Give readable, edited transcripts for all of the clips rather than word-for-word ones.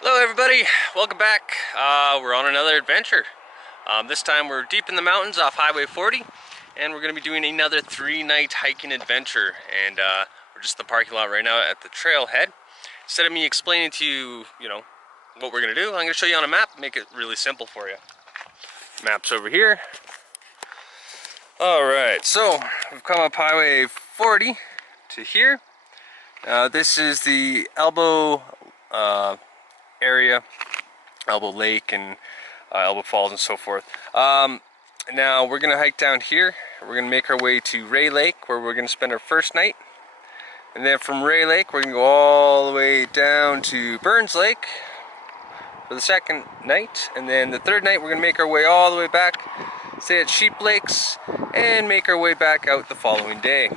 Hello everybody, welcome back. We're on another adventure. This time we're deep in the mountains off Highway 40 and we're going to be doing another 3-night hiking adventure, and we're just in the parking lot right now at the trailhead. Instead of me explaining to you, what we're going to do, I'm going to show you on a map, make it really simple for you. Map's over here. Alright, so we've come up Highway 40 to here. This is the Elbow area, Elbow Lake and Elbow Falls and so forth. Now we're gonna hike down here. We're gonna make our way to Ray Lake, where we're gonna spend our first night, and then from Ray Lake we're gonna go all the way down to Burns Lake for the second night, and then the third night we're gonna make our way all the way back, stay at Sheep Lakes, and make our way back out the following day.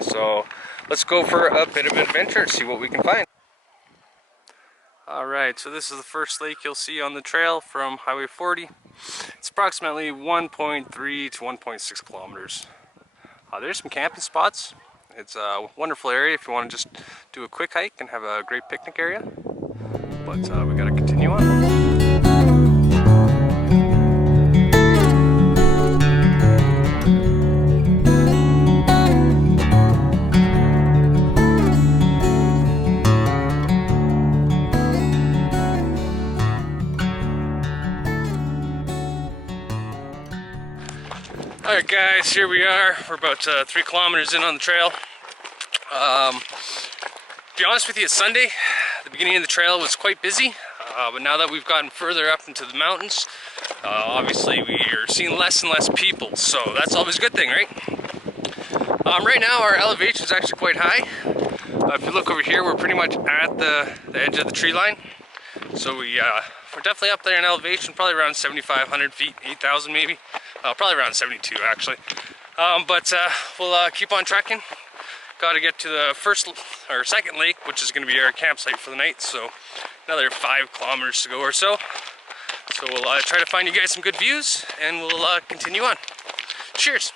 So let's go for a bit of an adventure, see what we can find. Alright, so this is the first lake you'll see on the trail from Highway 40. It's approximately 1.3 to 1.6 kilometers. There's some camping spots. It's a wonderful area if you want to just do a quick hike and have a great picnic area. But we gotta continue on. Alright guys, here we are. We're about 3 kilometers in on the trail. To be honest with you, it's Sunday. The beginning of the trail was quite busy, but now that we've gotten further up into the mountains, obviously we are seeing less and less people, so that's always a good thing, right? Right now our elevation is actually quite high. If you look over here, we're pretty much at the edge of the tree line. So we're definitely up there in elevation, probably around 7,500 feet, 8,000 maybe. Probably around 72 actually. But we'll keep on trekking. Got to get to the second lake, which is going to be our campsite for the night. So another 5 kilometers to go or so. So we'll try to find you guys some good views, and we'll continue on. Cheers.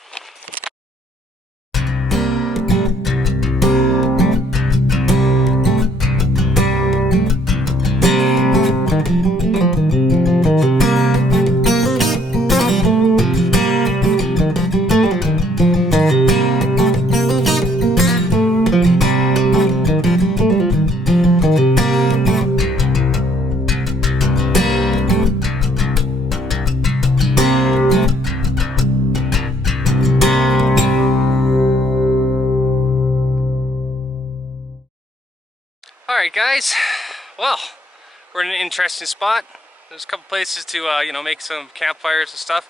Alright guys, well, we're in an interesting spot. There's a couple places to make some campfires and stuff.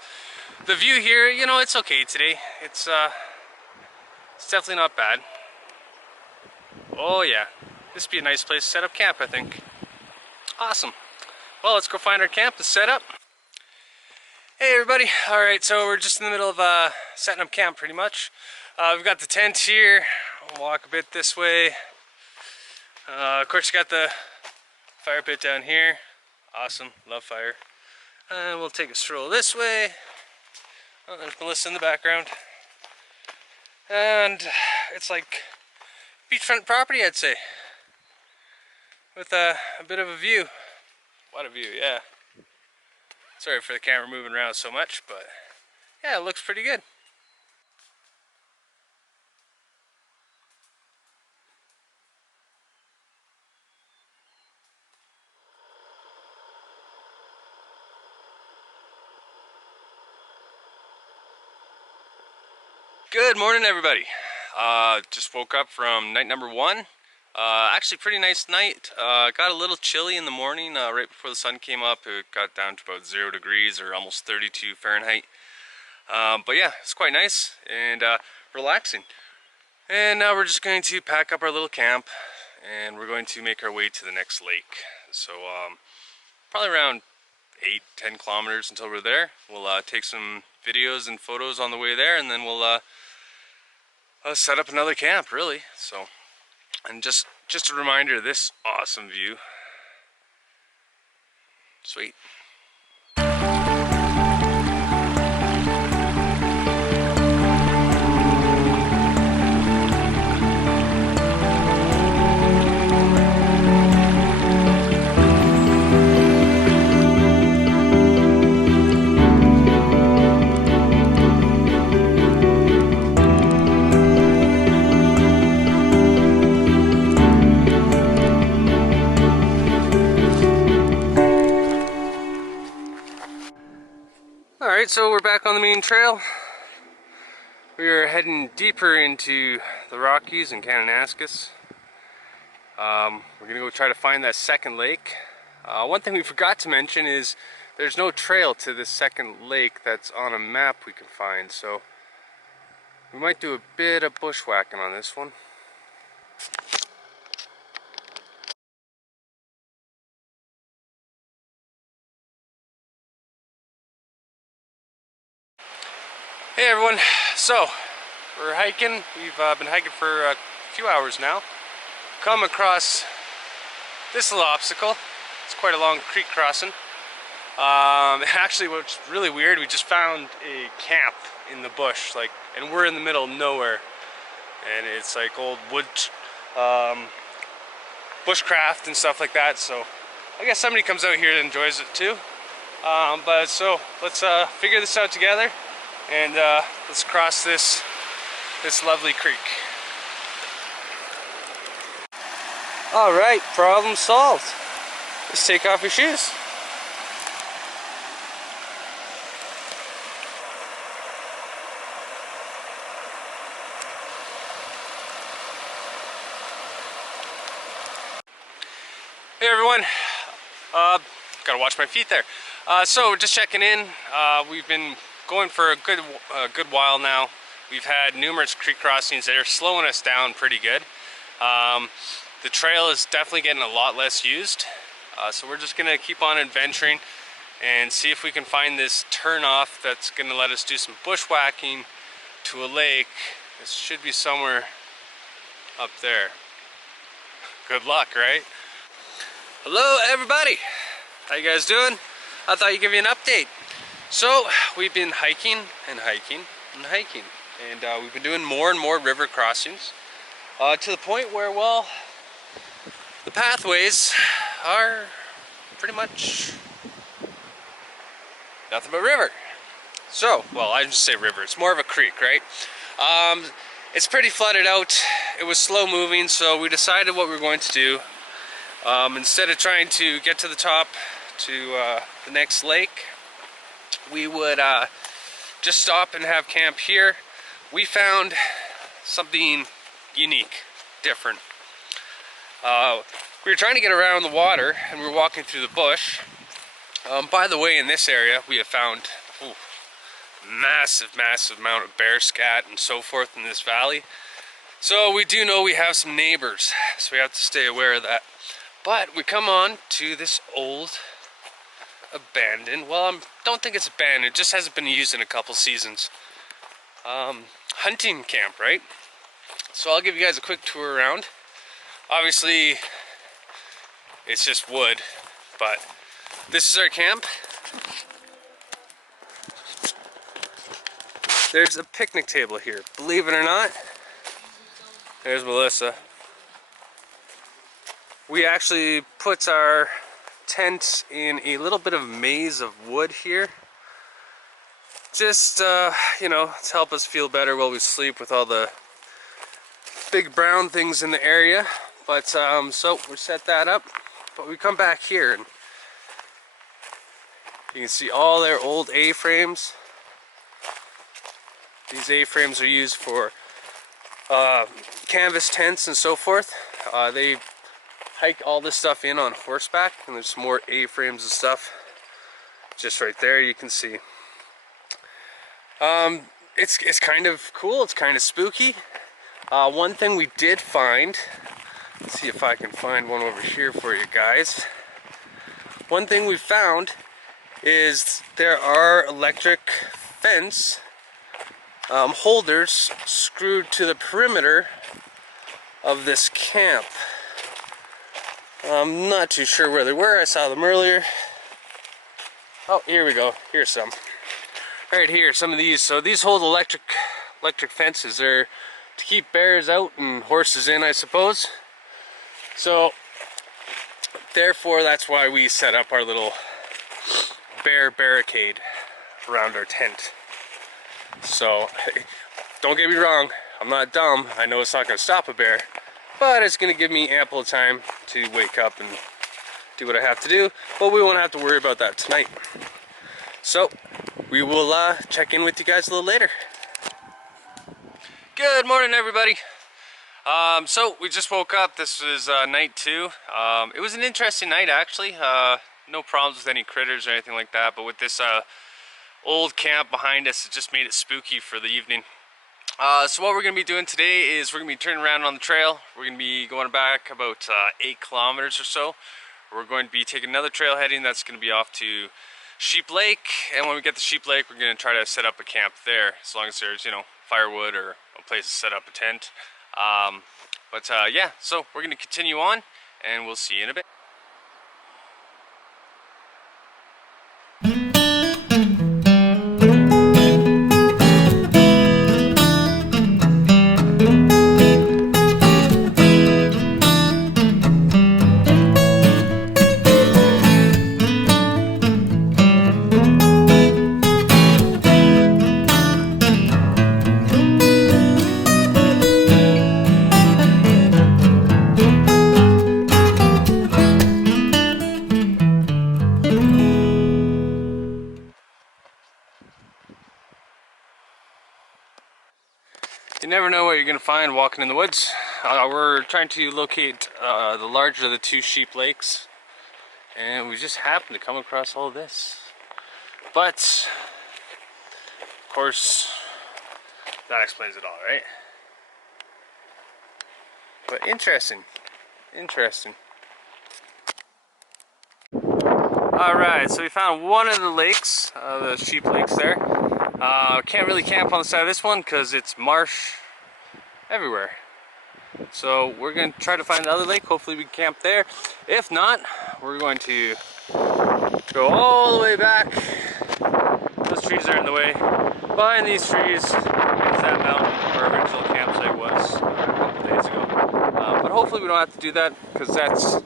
The view here, it's okay today. It's definitely not bad. Oh yeah, this would be a nice place to set up camp, I think. Awesome. Well, let's go find our camp to set up. Hey everybody, alright, so we're just in the middle of setting up camp pretty much. We've got the tent here. I'll walk a bit this way. Of course, you got the fire pit down here. Awesome, love fire. And we'll take a stroll this way. Oh, there's Melissa in the background. And it's like beachfront property, I'd say, with a bit of a view. What a view, yeah. Sorry for the camera moving around so much, but yeah, it looks pretty good. Good morning everybody. Just woke up from night number 1. Actually pretty nice night. Got a little chilly in the morning, right before the sun came up. It got down to about 0 degrees or almost 32 Fahrenheit. But yeah, it's quite nice and relaxing. And now we're just going to pack up our little camp and we're going to make our way to the next lake. So probably around 8-10 kilometers until we're there. We'll take some videos and photos on the way there, and then we'll set up another camp, really. So, and just a reminder of this awesome view. Sweet. Alright, so we're back on the main trail. We are heading deeper into the Rockies and Kananaskis. We're going to go try to find that second lake. One thing we forgot to mention is there's no trail to this second lake that's on a map we can find, so we might do a bit of bushwhacking on this one. Hey everyone, so we're hiking. We've been hiking for a few hours now. Come across this little obstacle. It's quite a long creek crossing. Actually, what's really weird, we just found a camp in the bush, and we're in the middle of nowhere. And it's like old wood, bushcraft and stuff like that. So I guess somebody comes out here and enjoys it too. But so let's figure this out together. And let's cross this lovely creek. Alright, problem solved. Just take off your shoes. Hey everyone, gotta watch my feet there. So we're just checking in. We've been going for a good while now. We've had numerous creek crossings that are slowing us down pretty good. The trail is definitely getting a lot less used, so we're just gonna keep on adventuring and see if we can find this turnoff that's gonna let us do some bushwhacking to a lake. This should be somewhere up there. Good luck, right? Hello everybody, how you guys doing? I thought I'd give you an update. So we've been hiking and hiking and hiking, and we've been doing more and more river crossings to the point where, well, the pathways are pretty much nothing but river. So, well, I just say river, it's more of a creek, right? It's pretty flooded out. It was slow moving, so we decided what we were going to do. Instead of trying to get to the top to the next lake, we would just stop and have camp here. We found something unique, different. We were trying to get around the water and we were walking through the bush. By the way, in this area we have found massive amount of bear scat and so forth in this valley. So we do know we have some neighbors, so we have to stay aware of that. But we come on to this old abandoned, well, I don't think it's abandoned, it just hasn't been used in a couple seasons, hunting camp, right? So I'll give you guys a quick tour around. Obviously it's just wood, but this is our camp. There's a picnic table here, believe it or not. There's Melissa. We actually put our tent in a little bit of a maze of wood here, just you know, to help us feel better while we sleep with all the big brown things in the area. But so we set that up, but we come back here and you can see all their old A-frames. These A-frames are used for canvas tents and so forth. They hike all this stuff in on horseback, and there's some more A-frames and stuff just right there, you can see. It's kind of cool, it's kind of spooky. One thing we did find, let's see if I can find one over here for you guys. One thing we found is there are electric fence holders screwed to the perimeter of this camp. I'm not too sure where they were. I saw them earlier. Oh, here we go. Here's some. Right here, some of these. So these hold electric fences. They're to keep bears out and horses in, I suppose. So therefore, that's why we set up our little bear barricade around our tent. So don't get me wrong, I'm not dumb. I know it's not going to stop a bear, but it's going to give me ample time to wake up and do what I have to do, but we won't have to worry about that tonight. So we will check in with you guys a little later. Good morning, everybody. So we just woke up. This was night 2. It was an interesting night, actually. No problems with any critters or anything like that, but with this old camp behind us, it just made it spooky for the evening. So what we're going to be doing today is we're going to be turning around on the trail. We're going to be going back about 8 kilometers or so. We're going to be taking another trail heading that's going to be off to Sheep Lake, and when we get to Sheep Lake, we're going to try to set up a camp there, as long as there's, you know, firewood or a place to set up a tent. Yeah, so we're going to continue on, and we'll see you in a bit. You never know what you're going to find walking in the woods. We're trying to locate the larger of the 2 sheep lakes, and we just happened to come across all this. But, of course, that explains it all, right? But interesting. Alright, so we found one of the lakes, the sheep lakes there. Can't really camp on the side of this one because it's marsh everywhere. So we're going to try to find the other lake. Hopefully we can camp there. If not, we're going to go all the way back. Those trees are in the way. Behind these trees is that mountain where our original campsite was a couple days ago. But hopefully we don't have to do that, because that's,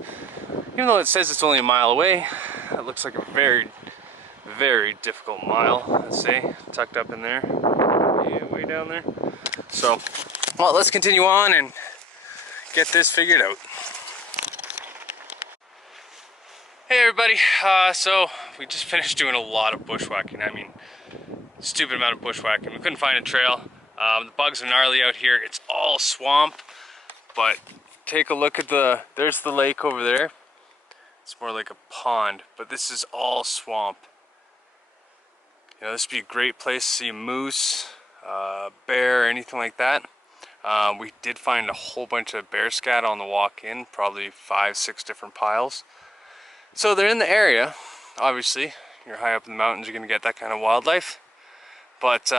even though it says it's only a mile away, it looks like a very, very difficult mile, let's say, tucked up in there. Yeah, way down there. So, well, let's continue on and get this figured out. Hey everybody, so we just finished doing a lot of bushwhacking. I mean, stupid amount of bushwhacking. We couldn't find a trail. The bugs are gnarly out here. It's all swamp, but take a look at there's the lake over there. It's more like a pond, but this is all swamp. You know, this would be a great place to see a moose, bear, anything like that. We did find a whole bunch of bear scat on the walk in, probably 5-6 different piles. So they're in the area. Obviously, you're high up in the mountains, you're gonna get that kind of wildlife. But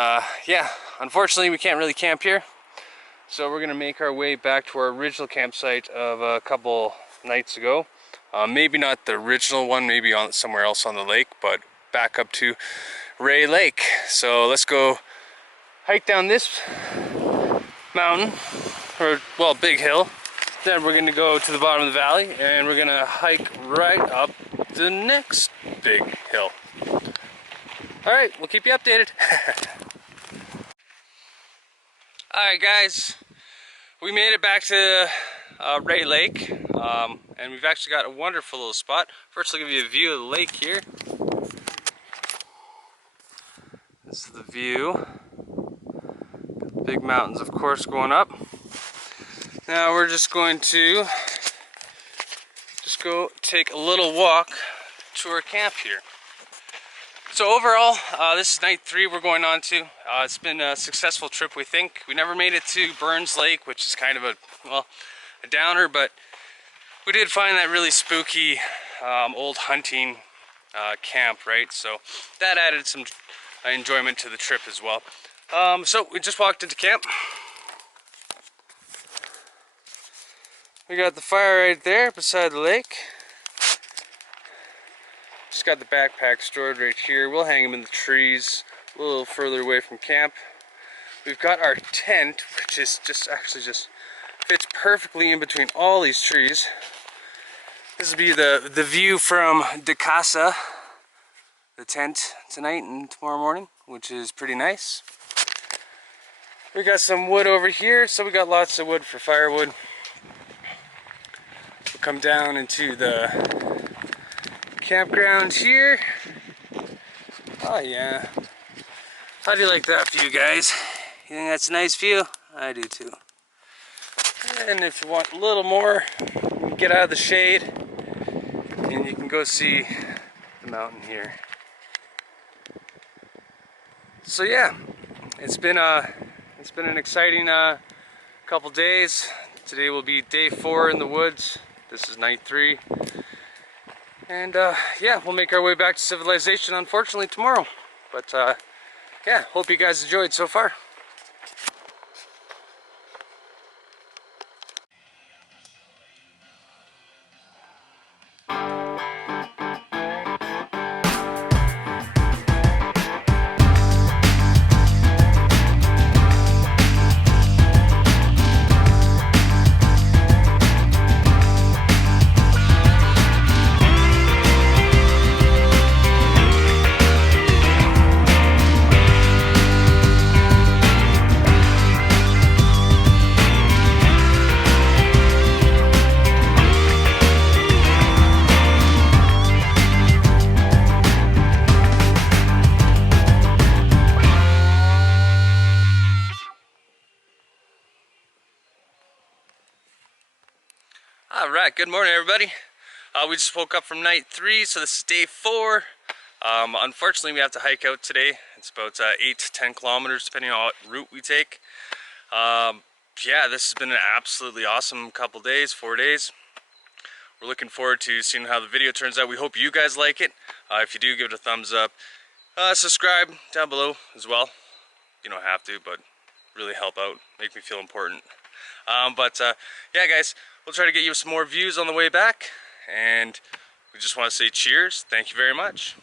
yeah, unfortunately we can't really camp here. So we're gonna make our way back to our original campsite of a couple nights ago. Maybe not the original one, maybe on somewhere else on the lake, but back up to Ray Lake. So let's go hike down this mountain, or well, big hill. Then we're gonna go to the bottom of the valley, and we're gonna hike right up the next big hill. All right, we'll keep you updated. All right, guys, we made it back to Ray Lake, and we've actually got a wonderful little spot. First, I'll give you a view of the lake here. This is the view. Big mountains, of course, going up. Now we're just going to go take a little walk to our camp here. So overall, this is night 3 we're going on to. It's been a successful trip, we think. We never made it to Burns Lake, which is kind of a downer, but we did find that really spooky old hunting camp, right? So that added some enjoyment to the trip as well. So we just walked into camp. We got the fire right there beside the lake. Just got the backpack stored right here. We'll hang them in the trees a little further away from camp. We've got our tent, which is just fits perfectly in between all these trees. This will be the view from De Casa, the tent, tonight and tomorrow morning, which is pretty nice. We got some wood over here, so we got lots of wood for firewood. We'll come down into the campground here. Oh yeah, How do you like that view, guys? You think that's a nice view? I do too. And if you want a little more, you can get out of the shade and you can go see the mountain here. So yeah, it's been an exciting couple days. Today will be day 4 in the woods. This is night 3. And yeah, we'll make our way back to civilization unfortunately tomorrow. But yeah, hope you guys enjoyed so far. Alright, good morning everybody. We just woke up from night 3, so this is day 4. Unfortunately we have to hike out today. It's about 8 to 10 kilometers depending on what route we take. Yeah, this has been an absolutely awesome couple days, 4 days. We're looking forward to seeing how the video turns out. We hope you guys like it. If you do, give it a thumbs up. Subscribe down below as well. You don't have to, but really help out, make me feel important. Yeah guys, we'll try to get you some more views on the way back, and we just want to say cheers. Thank you very much.